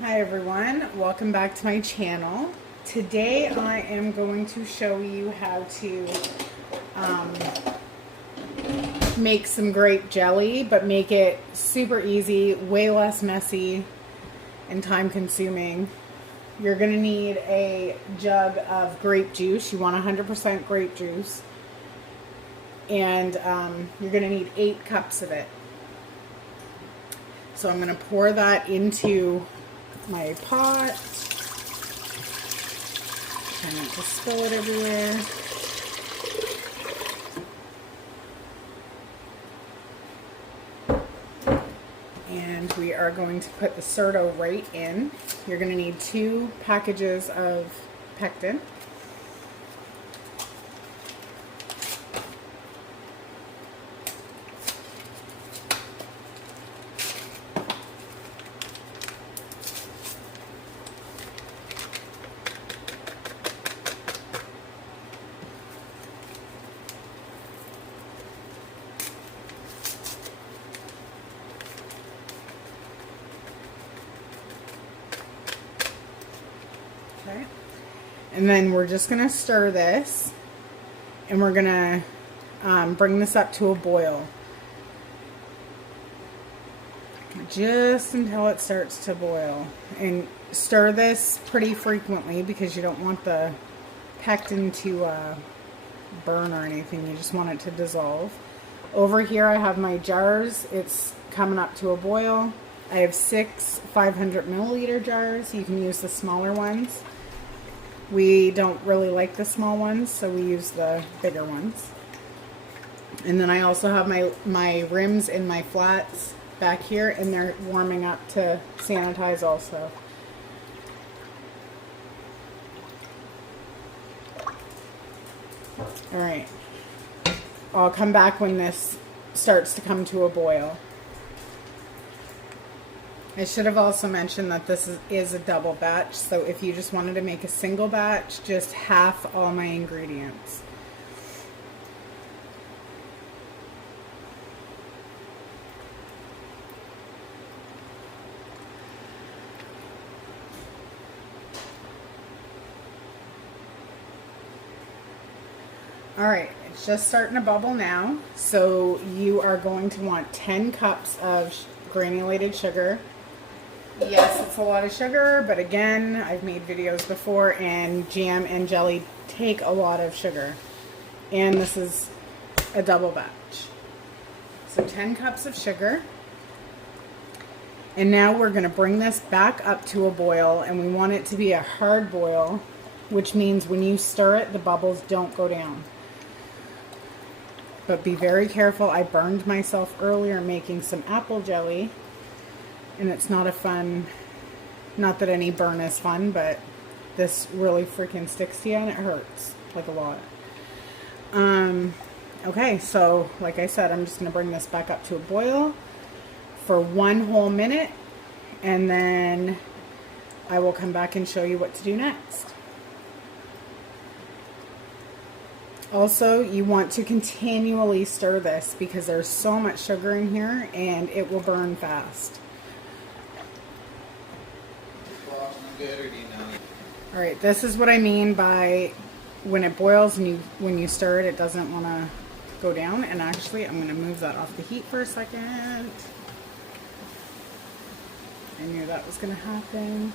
Hi everyone, welcome back to my channel. Today I am going to show you how to make some grape jelly, but make it super easy, way less messy and time consuming. You're going to need a jug of grape juice. You want 100% grape juice. And you're going to need 8 cups of it. So I'm going to pour that into my pot. Try not to spill it everywhere. And we are going to put the Cerdo right in. You're going to need 2 packages of pectin. Okay. And then we're just going to stir this, and we're going to bring this up to a boil. Just until it starts to boil. And stir this pretty frequently because you don't want the pectin to burn or anything. You just want it to dissolve. Over here I have my jars. It's coming up to a boil. I have 6 500 milliliter jars. You can use the smaller ones. We don't really like the small ones, so we use the bigger ones. And then I also have my rims and my flats back here, and they're warming up to sanitize also. Alright. I'll come back when this starts to come to a boil. I should have also mentioned that this is a double batch, so if you just wanted to make a single batch, just half all my ingredients. Alright, it's just starting to bubble now, so you are going to want 10 cups of granulated sugar. Yes, it's a lot of sugar, but again, I've made videos before, and jam and jelly take a lot of sugar. And this is a double batch. So 10 cups of sugar. And now we're going to bring this back up to a boil, and we want it to be a hard boil, which means when you stir it, the bubbles don't go down. But be very careful. I burned myself earlier making some apple jelly. And it's not a fun, not that any burn is fun, but this really freaking sticks to you and it hurts, like a lot. Okay, so like I said, I'm just going to bring this back up to a boil for 1 whole minute, and then I will come back and show you what to do next. Also, you want to continually stir this because there's so much sugar in here and it will burn fast. Alright, this is what I mean by when it boils and when you stir it, it doesn't want to go down. And actually, I'm going to move that off the heat for a second. I knew that was going to happen.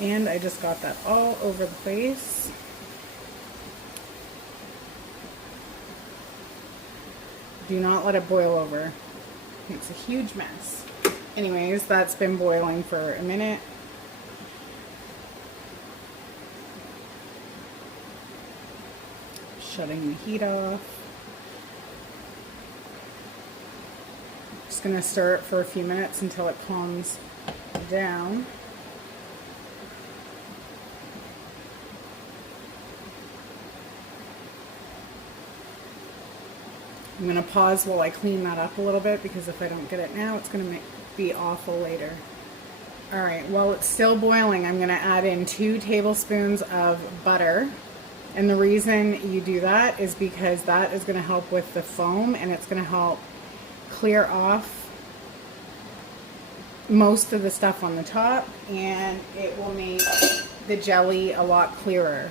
And I just got that all over the place. Do not let it boil over. It's a huge mess. Anyways, that's been boiling for a minute. Shutting the heat off. Just gonna stir it for a few minutes until it calms down. I'm going to pause while I clean that up a little bit, because if I don't get it now, it's going to be awful later. Alright, while it's still boiling, I'm going to add in 2 tablespoons of butter. And the reason you do that is because that is going to help with the foam, and it's going to help clear off most of the stuff on the top, and it will make the jelly a lot clearer.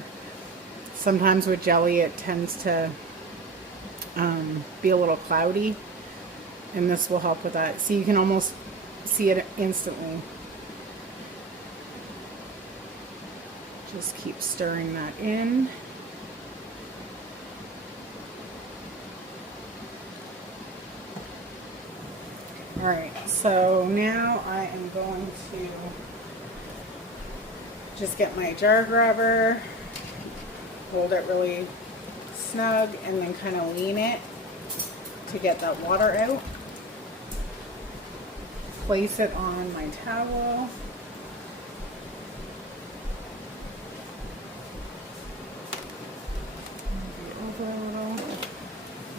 Sometimes with jelly it tends to be a little cloudy, and this will help with that. So you can almost see it instantly. Just keep stirring that in. Alright, so now I am going to just get my jar grabber, hold it really snug, and then kind of lean it to get that water out. Place it on my towel. Over a little.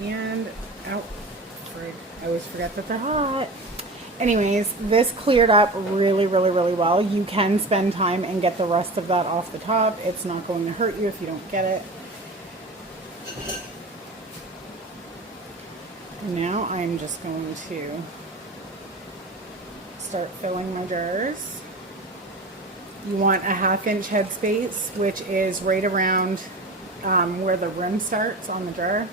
And out. I always forget that they're hot. Anyways, this cleared up really, really, really well. You can spend time and get the rest of that off the top. It's not going to hurt you if you don't get it. Now I'm just going to start filling my jars. You want a 1/2 inch headspace, which is right around where the rim starts on the jar.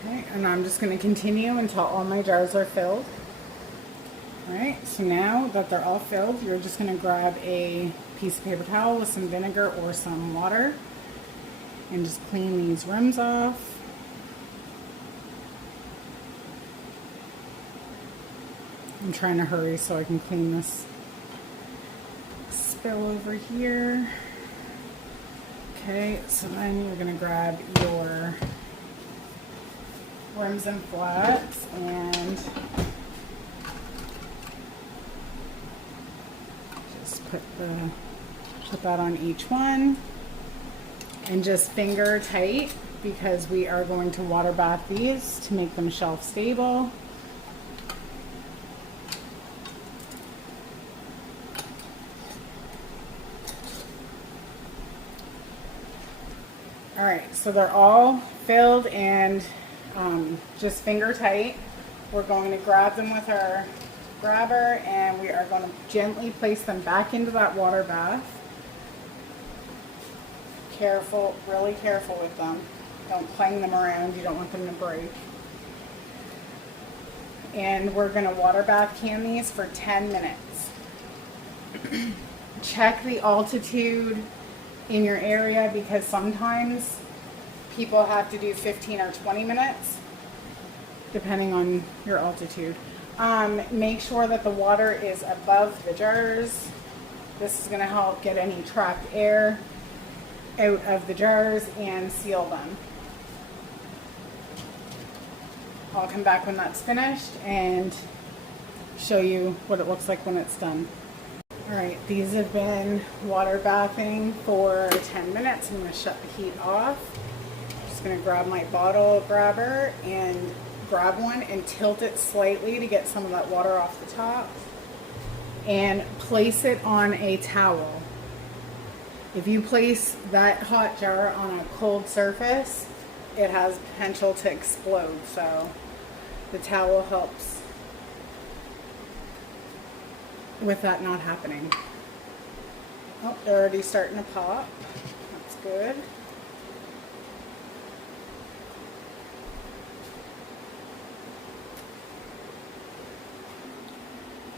Okay, and I'm just going to continue until all my jars are filled. Alright, so now that they're all filled, you're just going to grab a piece of paper towel with some vinegar or some water and just clean these rims off. I'm trying to hurry so I can clean this spill over here. Okay, so then you're going to grab your rims and flats and just put that on each one, and just finger tight because we are going to water bath these to make them shelf stable. Alright, so they're all filled and just finger tight. We're going to grab them with our grabber and we are going to gently place them back into that water bath. Careful, really careful with them. Don't clang them around, you don't want them to break. And we're going to water bath can these for 10 minutes. Check the altitude in your area because sometimes people have to do 15 or 20 minutes depending on your altitude. Make sure that the water is above the jars. This is going to help get any trapped air out of the jars and seal them. I'll come back when that's finished and show you what it looks like when it's done. Alright, these have been water bathing for 10 minutes. I'm going to shut the heat off. I'm just going to grab my bottle grabber and grab one and tilt it slightly to get some of that water off the top. And place it on a towel. If you place that hot jar on a cold surface, it has potential to explode. So the towel helps with that not happening. Oh, they're already starting to pop. That's good.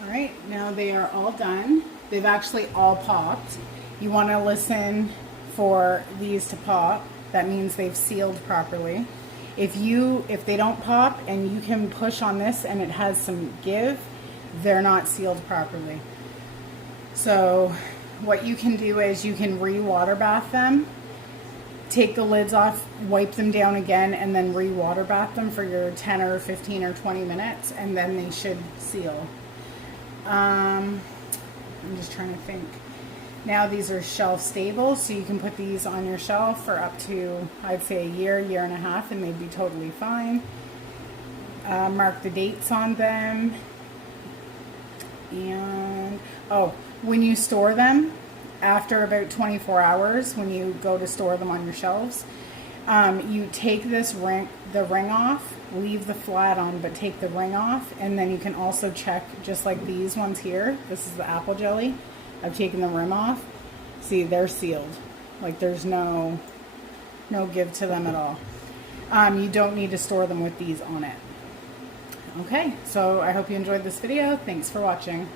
Alright, now they are all done. They've actually all popped. You want to listen for these to pop. That means they've sealed properly. If they don't pop and you can push on this and it has some give, they're not sealed properly. So what you can do is you can re-water bath them, take the lids off, wipe them down again, and then re-water bath them for your 10 or 15 or 20 minutes, and then they should seal. I'm just trying to think. Now these are shelf stable, so you can put these on your shelf for up to, I'd say, a year, year and a half, and they'd be totally fine. Mark the dates on them. And, oh, when you store them, after about 24 hours, when you go to store them on your shelves, you take the ring off, leave the flat on, but take the ring off, and then you can also check, just like these ones here. This is the apple jelly. I've taken the rim off. See, they're sealed. Like there's no give to them at all. You don't need to store them with these on it. Okay, so I hope you enjoyed this video. Thanks for watching.